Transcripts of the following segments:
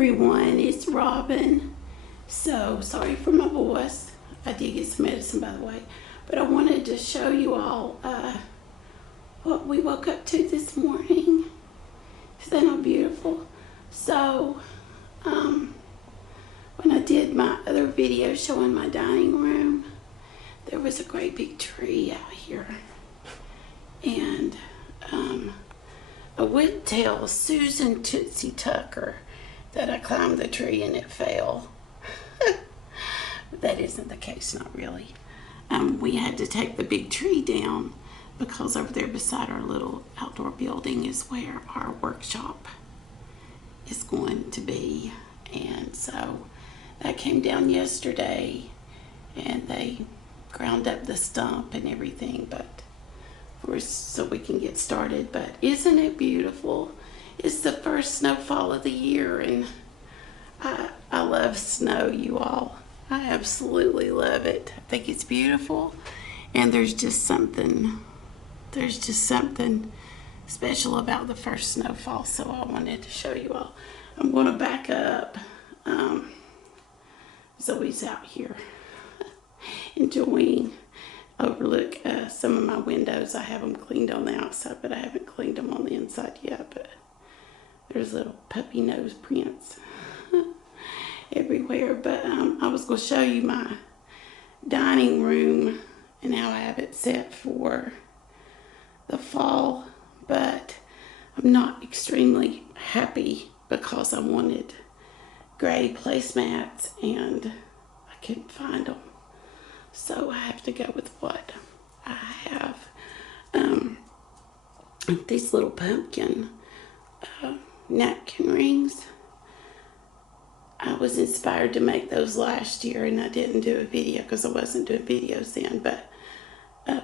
everyone, it's Robin. So sorry for my voice. I did get some medicine, by the way, but I wanted to show you all what we woke up to this morning. Is that not beautiful? So when I did my other video showing my dining room, there was a great big tree out here, and I would tell Susan Tootsie Tucker that I climbed the tree and it fell. But that isn't the case, not really. We had to take the big tree down because over there beside our little outdoor building is where our workshop is going to be. And so that came down yesterday and they ground up the stump and everything, but so we can get started. But isn't it beautiful? It's the first snowfall of the year, and I love snow, you all. I absolutely love it. I think it's beautiful, and there's just something special about the first snowfall, so I wanted to show you all. I'm going to back up. Zoe's out here enjoying overlook some of my windows. I have them cleaned on the outside, but I haven't cleaned them on the inside yet. But there's little puppy nose prints everywhere. But I was going to show you my dining room and how I have it set for the fall, but I'm not extremely happy because I wanted gray placemats and I couldn't find them. So I have to go with what I have. These little pumpkin napkin rings. I was inspired to make those last year, and I didn't do a video because I wasn't doing videos then. But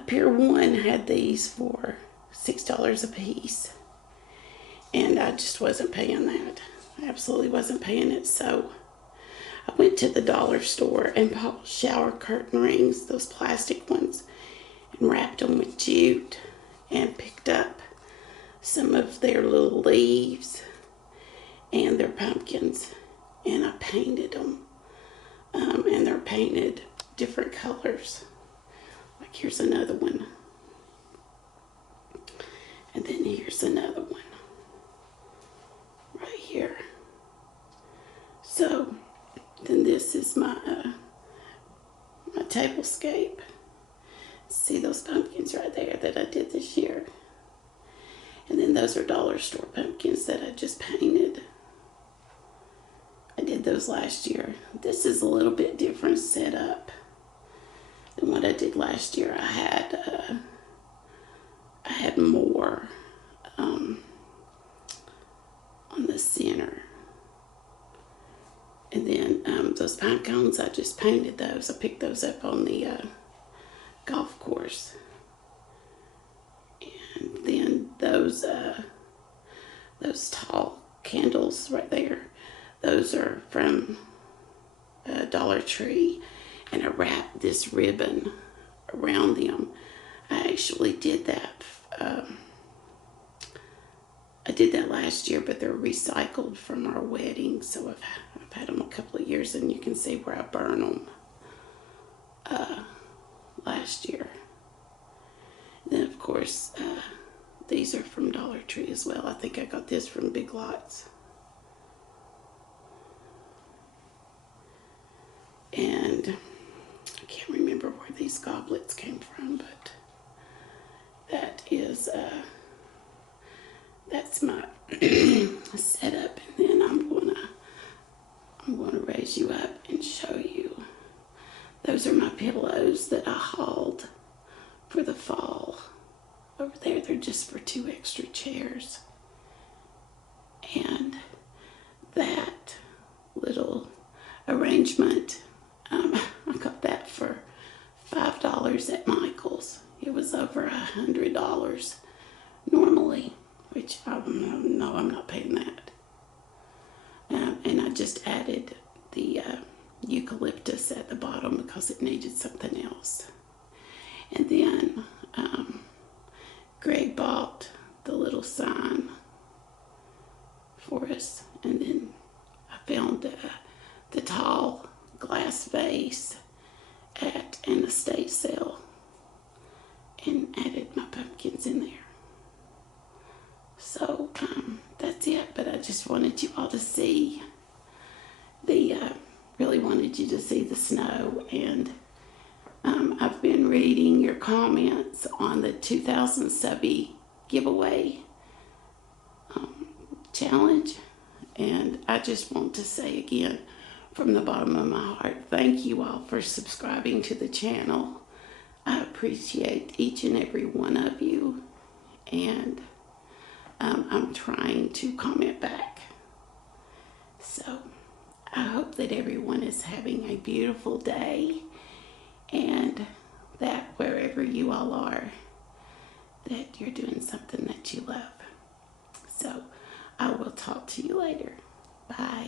Pier 1 had these for $6 a piece, and I just wasn't paying that. I absolutely wasn't paying it. So I went to the dollar store and bought shower curtain rings, those plastic ones, and wrapped them with jute, and picked up some of their little leaves and their pumpkins, and I painted them. And they're painted different colors. Like here's another one. And then here's another one right here. So then this is my my tablescape. See those pumpkins right there that I did this year. And then those are dollar store pumpkins that I just painted. I did those last year. This is a little bit different setup than what I did last year. I had more on the center. And then those pine cones, I just painted those. I picked those up on the golf course. And then those tall candles right there, those are from Dollar Tree, and I wrapped this ribbon around them. I actually did that. I did that last year, but they're recycled from our wedding, so I've had them a couple of years, and you can see where I burned them last year. And then, of course, these are from Dollar Tree as well. I think I got this from Big Lots. And I can't remember where these goblets came from, but that is that's my setup. And then I'm gonna raise you up and show you. Those are my pillows that I hauled for the fall. Over there, they're just for 2 extra chairs. And that little arrangement, I got that for $5 at Michael's. It was over $100 normally, which no, I'm not paying that. And I just added the eucalyptus at the bottom because it needed something else. And then Greg bought the little sign for us, and then I found the tall glass vase at an estate sale and added my pumpkins in there. So that's it, but I just wanted you all to see really wanted you to see the snow. And I've been reading your comments on the 2000 subby giveaway challenge, and I just want to say again from the bottom of my heart, thank you all for subscribing to the channel. I appreciate each and every one of you, and I'm trying to comment back. So I hope that everyone is having a beautiful day, and that wherever you all are, that you're doing something that you love. So I will talk to you later. Bye.